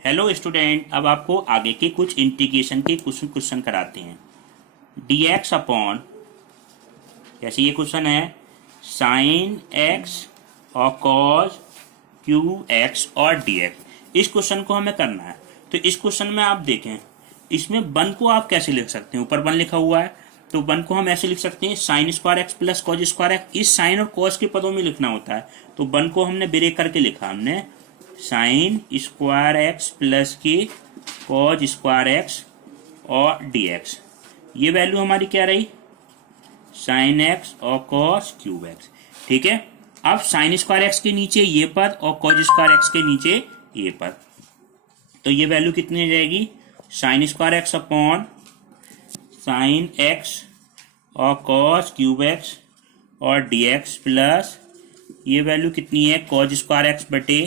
Hello student, अब आपको आगे के कुछ इंटीग्रेशन के क्वेश्चन कराते हैं। dx अपॉन, जैसे ये क्वेश्चन है, साइन एक्स और कॉस क्यू एक्स और dx। इस क्वेश्चन को हमें करना है। तो इस क्वेश्चन में आप देखें, इसमें वन को आप कैसे लिख सकते हैं। ऊपर वन लिखा हुआ है तो वन को हम ऐसे लिख सकते हैं, sign square x plus cos square x. इस साइन और कॉस के पदों में लिखना होता है। तो वन को हमने ब्रेक करके लिखा, हमने साइन स्क्वायर एक्स प्लस के कॉज स्क्वायर एक्स और dx। ये वैल्यू हमारी क्या रही, साइन एक्स और कॉस क्यूब एक्स। ठीक है। अब साइन स्क्वायर एक्स के नीचे ये पद और कॉज स्क्वायर एक्स के नीचे ये पद, तो ये वैल्यू कितनी आ जाएगी, sign square x upon sine x और कॉस क्यूब एक्स और dx प्लस ये वैल्यू कितनी है, कॉज स्क्वायर एक्स बटे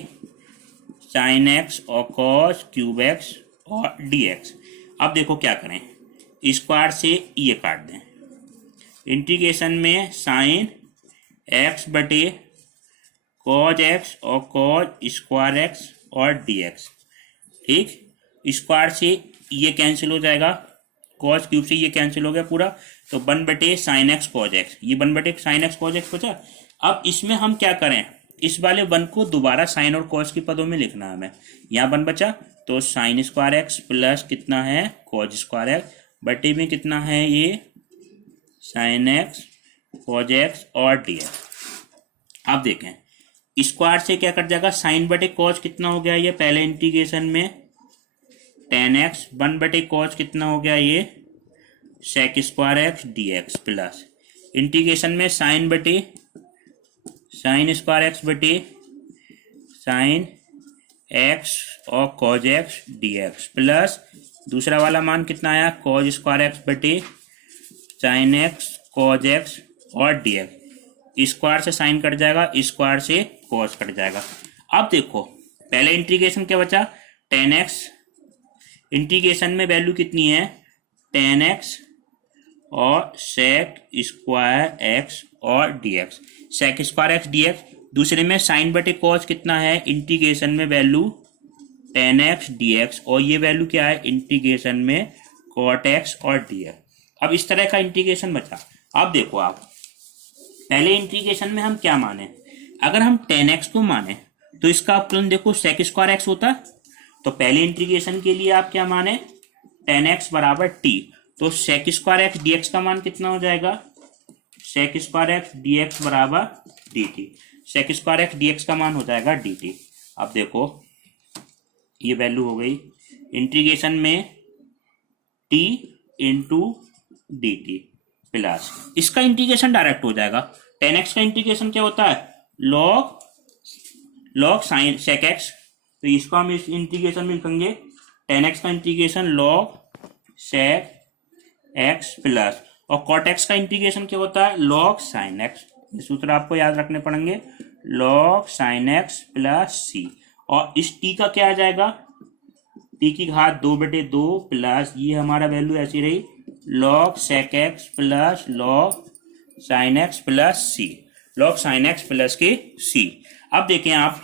साइन एक्स और कॉस क्यूब एक्स और dx। अब देखो क्या करें, स्क्वायर से ये काट दें, इंटीग्रेशन में साइन एक्स बटे कॉज एक्स और कॉज स्क्वायर एक्स और dx। ठीक, स्क्वायर से ये कैंसिल हो जाएगा, कॉस क्यूब से ये कैंसिल हो गया पूरा, तो 1 बटे साइन एक्स कॉज एक्स, ये 1 बटे साइन एक्स कॉज एक्स बचा। अब इसमें हम क्या करें, इस वाले 1 को दोबारा साइन और कॉस के पदों में लिखना है हमें। यहाँ 1 बचा तो साइन स्क्वायर एक्स प्लस कितना है, कॉज स्क्वायर एक्स बटे में कितना है, ये साइन एक्स कॉज एक्स और dx। अब देखें, स्क्वायर से क्या कट जाएगा, साइन बटे कॉज कितना हो गया, ये पहले इंटीग्रेशन में टेन एक्स, 1 बटे कॉज कितना हो गया, ये sec square x dx plus integration में साइन बटे साइन स्क्वायर एक्स बटे साइन एक्स और कॉज एक्स dx प्लस दूसरा वाला मान कितना आया, कॉज स्क्वायर एक्स बटे साइन एक्स कॉज एक्स और dx। स्क्वायर से साइन कट जाएगा, स्क्वायर से कॉस कट जाएगा। अब देखो, पहले इंटीग्रेशन क्या बचा, टेन एक्स, इंटीग्रेशन में वैल्यू कितनी है, टेन एक्स और सेक स्क्वायर एक्स और dx, सेक स्क्वायर एक्स dx। दूसरे में साइन बटे कॉस कितना है, इंटीग्रेशन में वैल्यू टेन एक्स dx और ये वैल्यू क्या है, इंटीग्रेशन में कॉट एक्स और dx। अब इस तरह का इंटीग्रेशन बचा। अब देखो आप, पहले इंटीग्रेशन में हम क्या माने, अगर हम टेन एक्स को माने तो इसका अपकलन देखो सेक स्क्वायर एक्स होता है। तो पहले इंटीग्रेशन के लिए आप क्या माने, टेन एक्स बराबर टी, तो सेक स्क्वायर एक्स dx का मान कितना हो जाएगा, सेक स्क्वायर एक्स dx बराबर dt। Sec square x dx का मान हो जाएगा dt। अब देखो ये वैल्यू हो गई इंटीग्रेशन में t इंटू dt प्लस इसका इंटीग्रेशन डायरेक्ट हो जाएगा। टेन एक्स का इंटीग्रेशन क्या होता है, लॉग साइन सेक एक्स, तो इसको हम इस इंटीग्रेशन में लिखेंगे टेन एक्स का integration log sec x plus, और कॉट एक्स का इंटीग्रेशन क्या होता है, लॉग साइन एक्स। ये सूत्र आपको याद रखने पड़ेंगे, लॉग साइन एक्स प्लस सी। और इस टी का क्या आ जाएगा, टी की घात 2/2 प्लस ये हमारा वैल्यू ऐसी रही, log sec x plus log sine x plus C, log sine x plus के सी। अब देखें आप,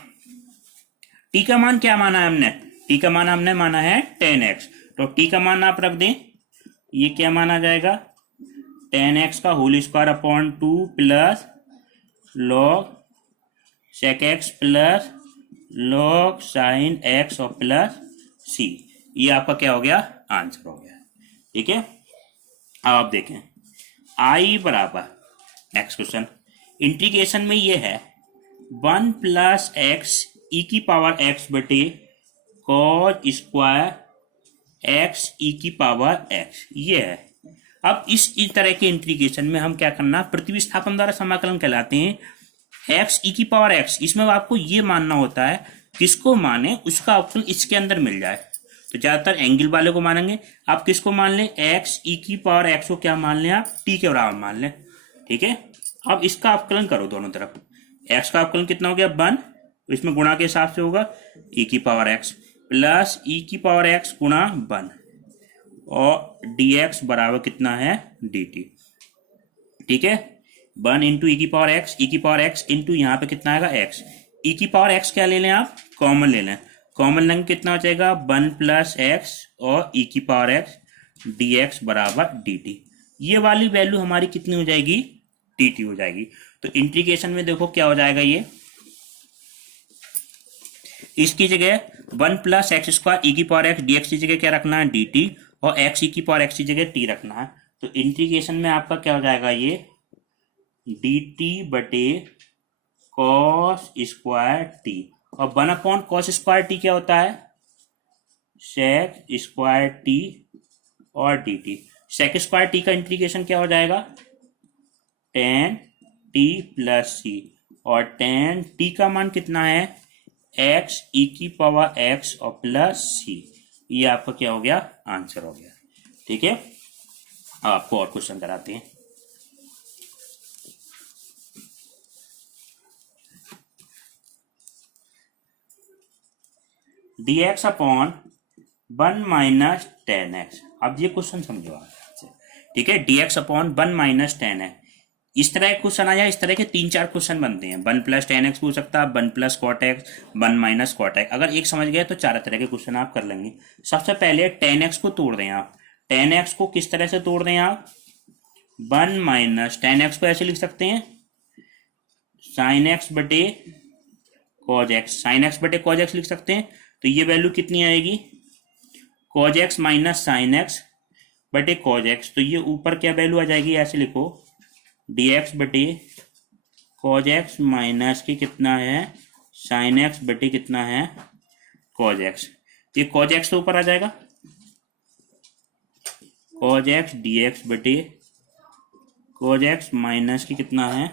टी का मान क्या माना है हमने, टी का मान हमने माना है टेन एक्स, तो टी का मान आप रख दें, ये क्या माना जाएगा, टेन एक्स का whole square upon 2 plus log sec x plus log sine x और प्लस सी। ये आपका क्या हो गया, आंसर हो गया। ठीक है। अब आप देखें, आई बराबर नेक्स्ट क्वेश्चन, इंटीग्रेशन में ये है 1 प्लस एक्स ई की पावर एक्स बटे कॉज स्क्वायर एक्स ई की पावर एक्स, ये है। अब इस तरह के इंटीग्रेशन में हम क्या करना, प्रतिस्थापन द्वारा समाकलन कहलाते हैं। एक्स ई की पावर एक्स, इसमें आपको ये मानना होता है, किसको माने उसका अवकलन इसके अंदर मिल जाए। तो ज्यादातर एंगल वाले को मानेंगे। आप किसको मान लें, एक्स ई की पावर एक्स को क्या मान लें आप, टी के बराबर मान लें। ठीक है। अब इसका अवकलन करो दोनों तरफ, एक्स का अवकलन कितना हो गया 1, इसमें गुणा के हिसाब से होगा ई की पावर एक्स प्लस ई की पावर एक्स गुणा 1 और dx बराबर कितना है dt। ठीक है। 1 इंटू ई की पावर एक्स इंटू यहाँ पे कितना आएगा एक्स। ई की पावर एक्स क्या ले लें आप, कॉमन ले लें, कॉमन लेंगे कितना हो जाएगा 1 प्लस एक्स और ई की पावर एक्स डी एक्स बराबर डी टी। ये वाली वैल्यू हमारी कितनी हो जाएगी, डी टी हो जाएगी। तो इंटीग्रेशन में देखो क्या हो जाएगा, ये इसकी जगह 1 प्लस एक्स स्क्वायर ई की पावर एक्स डी एक्स की जगह क्या रखना है डी टी, और एक्स ई की पावर एक्स की जगह टी रखना है। तो इंटीग्रेशन में आपका क्या हो जाएगा, ये डी टी बटे कॉस स्क्वायर टी, और 1 अपॉन कॉस स्क्वायर टी क्या होता है, सेक स्क्वायर टी और d t. Sec square t का इंटीग्रेशन क्या हो जाएगा, टेन टी प्लस सी, और टेन टी का मान कितना है एक्स ई की पावर एक्स और प्लस सी। ये आपका क्या हो गया, आंसर हो गया। ठीक है, आपको और क्वेश्चन कराते हैं। dx upon 1 minus ten x. अब ये क्वेश्चन समझो आप, ठीक है, dx अपॉन 1 माइनस टेन है। इस तरह क्वेश्चन आ जाए, इस तरह के 3-4 क्वेश्चन बनते हैं। 1 प्लस टेन एक्स पूछ सकता है, 1 plus cot x, 1 minus cot x. अगर एक समझ गए तो 4 तरह के क्वेश्चन आप कर लेंगे। सबसे पहले टेन एक्स को तोड़ दें आप। टेन एक्स को किस तरह से तोड़ दें आप, 1 माइनस टेन एक्स को ऐसे लिख सकते हैं साइन एक्स बटे कॉज एक्स, साइन एक्स बटे कॉज एक्स लिख सकते हैं। तो ये वैल्यू कितनी आएगी, cos x minus sine x बटे कॉज एक्स। तो ये ऊपर क्या वैल्यू आ जाएगी, ऐसे लिखो dx बटे कॉज एक्स माइनस के कितना है साइन एक्स बटे कितना है कॉज एक्स। ये कॉज एक्स तो ऊपर आ जाएगा, कॉज एक्स dx बटे कॉज एक्स माइनस के कितना है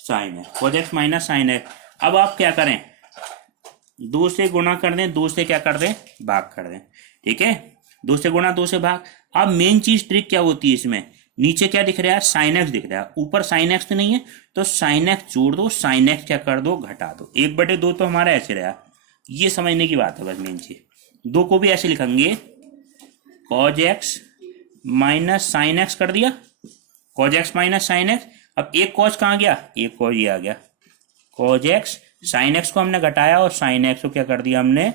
sign x, cos x minus sine x. अब आप क्या करें, 2 से गुणा कर दें, 2 से क्या कर दें, भाग कर दें। ठीक है, 2 से गुणा 2 से भाग। अब मेन चीज ट्रिक क्या होती है इसमें, नीचे क्या दिख रहा है साइन एक्स दिख रहा है, ऊपर साइन एक्स तो नहीं है, तो साइन एक्स जोड़ दो, साइन एक्स क्या कर दो घटा दो। 1/2 तो हमारा ऐसे रहा, ये समझने की बात है बस मेन चीज। 2 को भी ऐसे लिखेंगे, cos x minus sine x कर दिया, cos x minus sine x. अब एक कॉज कहाँ गया, एक कॉज ये आ गया, कॉज एक्स साइन एक्स को हमने घटाया और साइन एक्स को क्या कर दिया हमने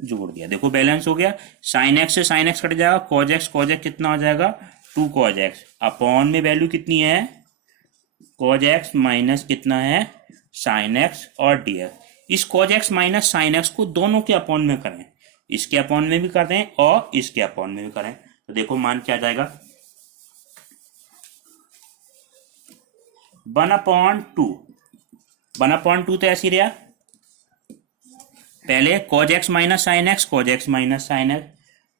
जोड़ दिया। देखो बैलेंस हो गया, साइन एक्स से साइन एक्स कट जाएगा, कॉज एक्स कितना हो जाएगा 2 कॉज एक्स, अपॉन में वैल्यू कितनी है कॉज एक्स माइनस कितना है साइन एक्स और डी एक्स। इस cos x minus sine x को दोनों के अपॉन में करें, इसके अपॉन में भी कर दें और इसके अपॉन में भी करें। तो देखो मान क्या आ जाएगा 1/2। 1/2 तो ऐसी रहा, पहले cos x minus sine x, cos x minus sine x.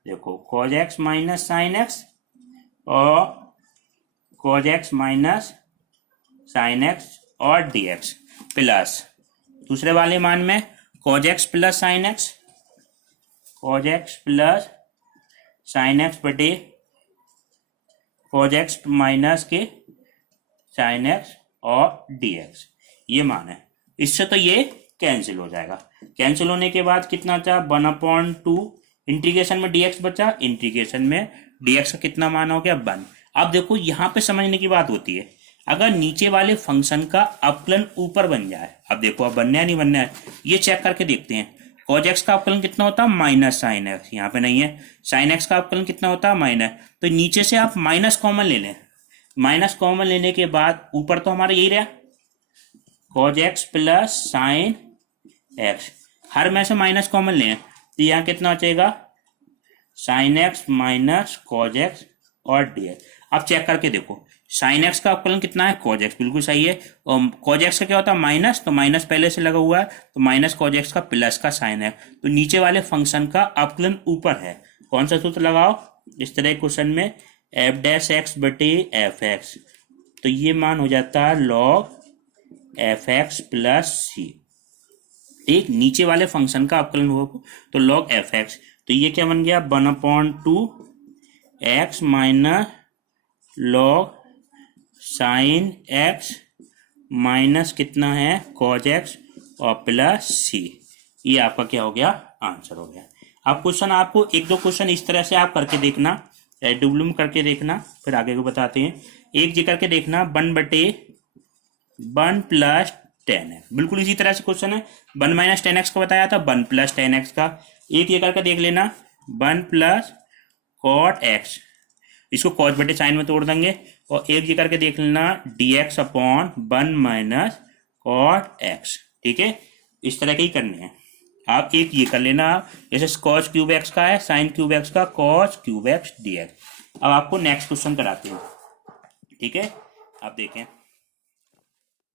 देखो cos x minus sign x और cos x minus sign x और dx प्लस दूसरे वाले मान में cos x plus sine x, cos x plus sine x बटे cos x minus के sign x और dx। ये मान है, इससे तो ये कैंसिल हो जाएगा। कैंसिल होने के बाद कितना बचा 1/2, इंटीग्रेशन में dx बचा, इंटीग्रेशन में dx का कितना मान हो गया 1। अब देखो यहाँ पे समझने की बात होती है, अगर नीचे वाले फंक्शन का अवकलन ऊपर बन जाए, अब देखो अब बनना है नहीं बनना है ये चेक करके देखते हैं। cos x का अवकलन कितना होता है माइनस साइन एक्स, यहाँ पे नहीं है। साइन एक्स का अवकलन कितना होता है माइनस, तो नीचे से आप माइनस कॉमन ले लें। माइनस कॉमन लेने के बाद ऊपर तो हमारा यही रहा cos x plus sine x, हर में से माइनस कॉमन लें तो यहाँ कितना बचेगा sine x minus cos x और dx। अब चेक करके देखो साइन एक्स का अवकलन कितना है cos x, बिल्कुल सही है। और cos x का क्या होता है माइनस, तो माइनस पहले से लगा हुआ है तो माइनस cos x का प्लस का साइन है, तो नीचे वाले फंक्शन का अवकलन ऊपर है। कौन सा सूत्र लगाओ इस तरह क्वेश्चन में, एफ डैश एक्स बटे एफ एक्स, तो ये मान हो जाता है लॉग एफ एक्स प्लस सी। एक नीचे वाले फंक्शन का अवकलन हो तो लॉग एफ एक्स, तो ये क्या बन गया 1/2 x minus log sine x minus कितना है कॉज एक्स और प्लस सी। ये आपका क्या हो गया आंसर हो गया। अब क्वेश्चन आपको 1-2 क्वेश्चन इस तरह से आप करके देखना, डुब्लूम करके देखना, फिर आगे को बताते हैं। एक जी करके देखना 1/2 1 प्लस 10x। बिल्कुल इसी तरह से क्वेश्चन है, 1 माइनस 10x का बताया था, 1 प्लस 10x का। एक ये करके देख लेना, 1 प्लस कॉट एक्स, इसको कॉस बटे साइन में तोड़ देंगे। और एक ये करके देख लेना dx upon 1 minus cot x. ठीक है, इस तरह के ही करने हैं। आप एक ये कर लेना, जैसे कॉस क्यूब एक्स का है, साइन क्यूब एक्स का कॉस क्यूब एक्स dx। अब आपको नेक्स्ट क्वेश्चन कराते हैं। ठीक है, आप देखें।